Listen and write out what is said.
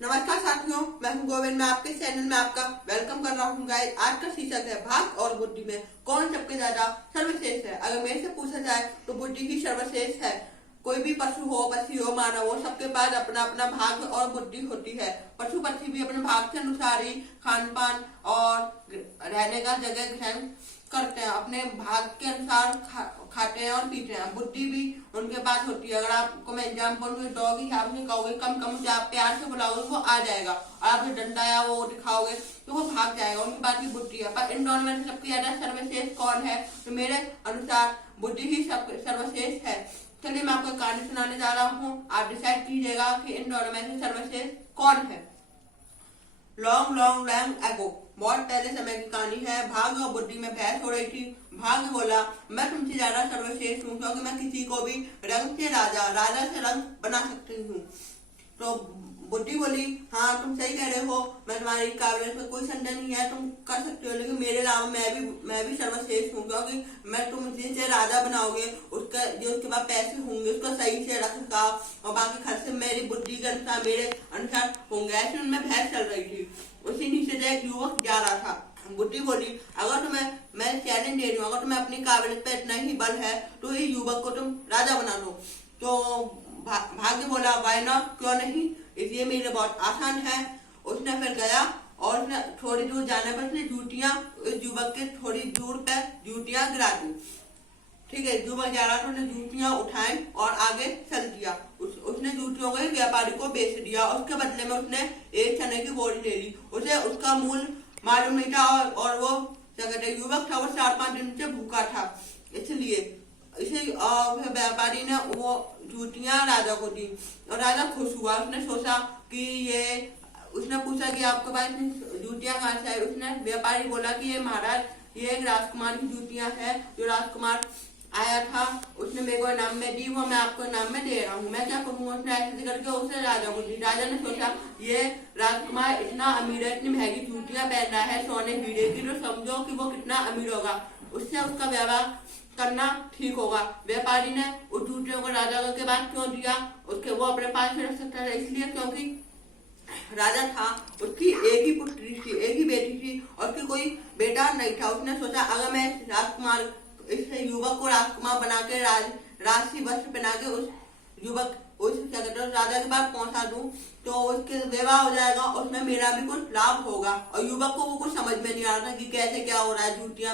नमस्कार साथियों, मैं हूं गोविंद। मैं आपके चैनल में आपका वेलकम कर रहा हूं। गाइस, आज का शीर्षक है भाग और बुद्धि में कौन सबसे ज्यादा सर्वश्रेष्ठ है। अगर मेरे से पूछा जाए तो बुद्धि ही सर्वश्रेष्ठ है। कोई भी पशु हो, पक्षी हो, मानव हो, सबके पास अपना अपना भाग और बुद्धि होती है। पशु पक्षी भी अपने भाग के अनुसार ही खान पान और रहने का जगह ग्रहण करते हैं, अपने भाग के अनुसार खाते हैं और पीते हैं। बुद्धि भी उनके पास होती है। अगर आपको मैं एग्जाम्पल में डॉग ही आपसे कहोगे कम कम से आप प्यार से बुलाओगे वो आ जाएगा, और आप डंडा या वो दिखाओगे तो वो भाग जाएगा। उनकी बात की बुद्धि है। पर इन दोनों में से सबसे ज्यादा सर्वश्रेष्ठ कौन है? तो मेरे अनुसार बुद्धि ही सर्वश्रेष्ठ है। चलिए मैं आपको कहानी सुनाने जा रहा हूँ, आप डिसाइड कीजिएगा कि इन दोनों में से सर्वश्रेष्ठ कौन है। लॉन्ग लॉन्ग लॉन्ग एगो, बहुत पहले समय की कहानी है। भाग और बुद्धि में बहस हो रही थी। भाग बोला, मैं तुमसे ज्यादा सर्वश्रेष्ठ हूँ क्योंकि मैं किसी को भी रंग से राजा से रंग बना सकती हूँ। तो बुद्धि बोली, हाँ तुम सही कह रहे हो, मैं तुम्हारी काबिलियत में कोई संदेह नहीं है, तुम कर सकते हो, लेकिन मेरे अलावा मैं भी सर्वश्रेष्ठ हूँ क्योंकि मैं तुम जिनसे राजा बनाओगे उसका जो उसके पास पैसे होंगे उसका सही से रख रखाव और बाकी खर्चे मेरी बुद्धि के अनुसार मेरे अनुसार होंगे। ऐसे उनमें बहस चल रही थी। उसी नीचे से एक युवक जा रहा था। बुद्धि बोली, अगर मैं चैलेंज दे रही हूँ, अगर तुम्हें अपनी काबिलियत पे इतना ही बल है तो ये युवक को तुम राजा बना लो। तो भाग्य बोला, वाई नॉट, क्यों नहीं, इसलिए मेरे बहुत आसान है। उसने फिर गया और उसने थोड़ी दूर जाने पर उसने जूतियां उस युवक के थोड़ी दूर पे जूतियां गिरा दी। ठीक है, युवक जा रहा था, उसने जूतियां उठाई और आगे चल दिया। उसने जूतियों को व्यापारी को बेच दिया। उसके बदले में उसने एक चने की बोरी ले ली। उसे उसका मूल्य मालूम नहीं था और वो क्या कहते युवक था वो 4-5 दिन से भूखा था, इसलिए इसे व्यापारी ने वो जूतियां राजा को दी और राजा खुश हुआ। उसने सोचा कि उसने पूछा कि आपके पास इतनी जूतियां कहाँ से आई। उसने व्यापारी बोला कि ये महाराज, ये एक राजकुमार की जूतियां हैं जो राजकुमार आया था, उसने मेरे को इनाम में दी, वो मैं आपको इनाम में दे रहा हूँ, मैं क्या करूँगा। उसने ऐसे करके उसे राजा को दी। राजा ने सोचा ये राजकुमार इतना अमीर है, इतनी महंगी जूतियां पहन रहा है सोने हीरे की, तो समझो कि वो कितना अमीर होगा, उससे उसका व्यवहार करना ठीक होगा। व्यापारी ने उस जूतियों को राजा के बाद क्यों दिया? उसके वो अपने पास ही रख सकता था, इसलिए क्योंकि राजा था, उसकी एक ही पुत्री थी, एक ही बेटी थी और उसकी कोई बेटा नहीं था। उसने सोचा अगर मैं राजकुमार इस युवक को राजकुमार बना के राजसी वस्त्र पहना के उस युवक उस क्या कहते हैं राजा के पास पहुंचा दूं तो उसके विवाह हो जाएगा, उसमें मेरा भी कुछ लाभ होगा। और युवक को वो कुछ समझ में नहीं आ रहा था कि कैसे क्या हो रहा है। जूतियां